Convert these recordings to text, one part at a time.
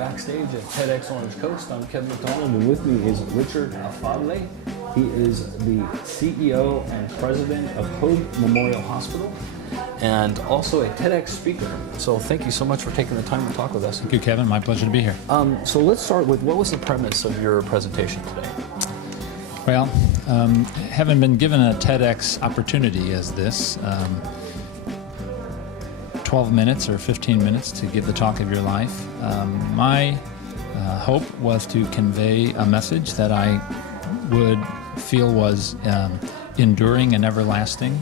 Backstage at TEDxOrangeCoast. I'm Kevin McDonald, and with me is Richard Afable. He is the CEO and president of Hoag Memorial Hospital, and also a TEDx speaker. So thank you so much for taking the time to talk with us. Thank you, Kevin. My pleasure to be here. So let's start with, what was the premise of your presentation today? Well, having been given a TEDx opportunity as this, 12 minutes or 15 minutes to give the talk of your life, my hope was to convey a message that I would feel was enduring and everlasting,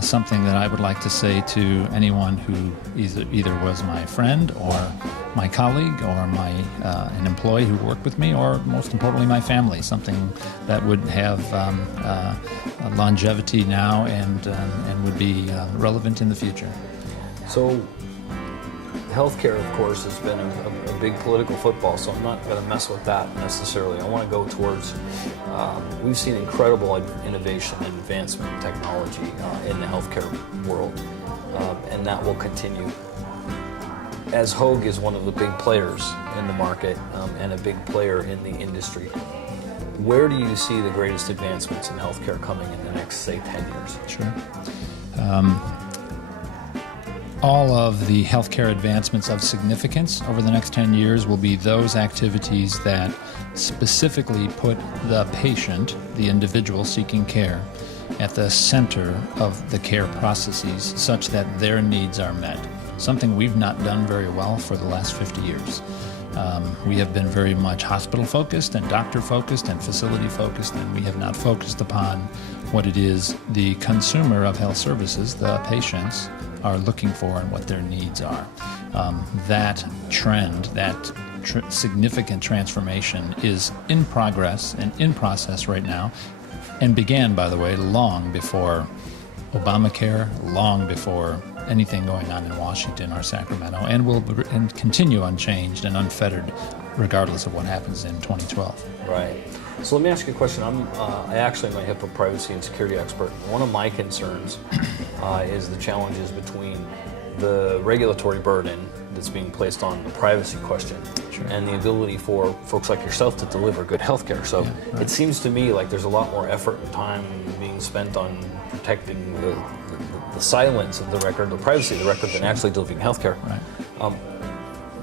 something that I would like to say to anyone who either was my friend or my colleague or an employee who worked with me, or most importantly my family, something that would have longevity now and would be relevant in the future. So healthcare, of course, has been a big political football, so I'm not going to mess with that necessarily. I want to go towards, we've seen incredible innovation and advancement in technology in the healthcare world, and that will continue. As Hoag is one of the big players in the market and a big player in the industry, where do you see the greatest advancements in healthcare coming in the next, say, 10 years? Sure. All of the healthcare advancements of significance over the next 10 years will be those activities that specifically put the patient, the individual seeking care, at the center of the care processes such that their needs are met. Something we've not done very well for the last 50 years. We have been very much hospital-focused and doctor-focused and facility-focused, and we have not focused upon what it is the consumer of health services, the patients, are looking for and what their needs are. That trend, that significant transformation is in progress and in process right now, and began, by the way, long before Obamacare, long before anything going on in Washington or Sacramento, and will continue unchanged and unfettered regardless of what happens in 2012. Right. So let me ask you a question. I actually am a HIPAA privacy and security expert. One of my concerns is the challenges between the regulatory burden that's being placed on the privacy question, sure, and the ability for folks like yourself to deliver good healthcare. So right. It seems to me like there's a lot more effort and time being spent on protecting the silence of the record, the privacy of the record, than actually delivering healthcare. Right.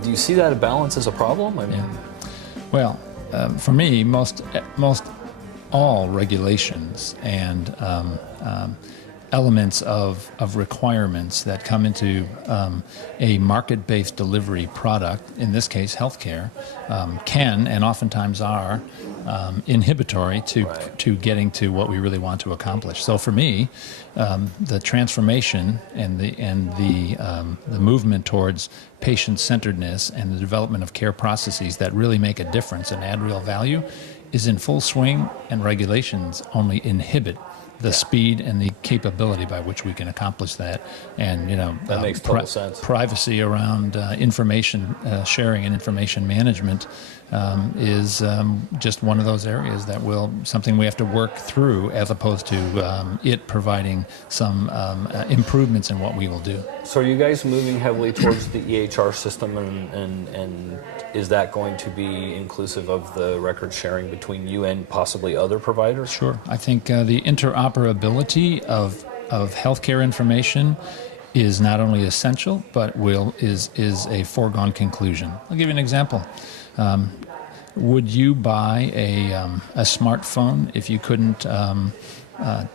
Do you see that balance as a problem? I mean, yeah. Well, for me, most all regulations and elements of requirements that come into a market-based delivery product, in this case healthcare, can and oftentimes are inhibitory to getting to what we really want to accomplish. So for me, the transformation and the movement towards patient-centeredness and the development of care processes that really make a difference and add real value is in full swing, and regulations only inhibit the speed and the capability by which we can accomplish that. And that makes total sense. Privacy around information sharing and information management is just one of those areas that something we have to work through, as opposed to it providing some improvements in what we will do. So are you guys moving heavily towards the EHR system, and is that going to be inclusive of the record sharing between you and possibly other providers? Sure. I think the interoperability of healthcare information is not only essential, but is a foregone conclusion. I'll give you an example. Would you buy a smartphone if you couldn't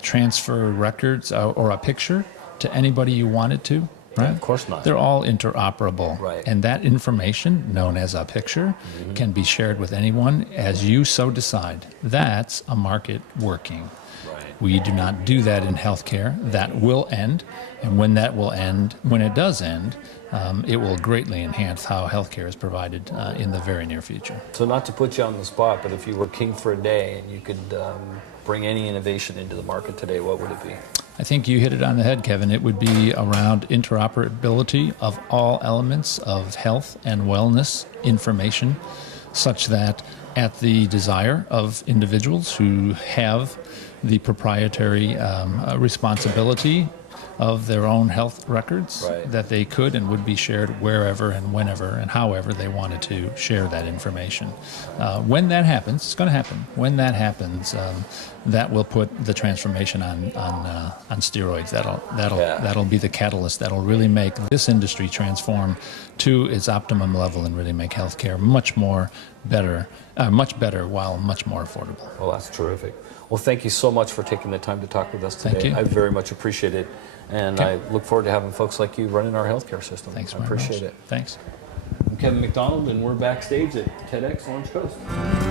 transfer records or a picture to anybody you wanted to? Right? Yeah, of course not. They're all interoperable. Right. And that information, known as a picture, can be shared with anyone as you so decide. That's a market working. Right. We do not do that in healthcare. That will end. And when it does end, it will greatly enhance how healthcare is provided in the very near future. So not to put you on the spot, but if you were king for a day and you could bring any innovation into the market today, what would it be? I think you hit it on the head, Kevin. It would be around interoperability of all elements of health and wellness information, such that at the desire of individuals who have the proprietary responsibility of their own health records Right. that they could and would be shared wherever and whenever and however they wanted to share that information. When that happens, it's going to happen. When that happens, that will put the transformation on steroids. That'll be the catalyst that'll really make this industry transform to its optimum level and really make healthcare much better while much more affordable. Well, that's terrific. Well, thank you so much for taking the time to talk with us today. Thank you. I very much appreciate it. And Okay. I look forward to having folks like you running our healthcare system. Thanks I very appreciate much. it. Thanks. I'm Kevin McDonald, and we're backstage at TEDxOrangeCoast.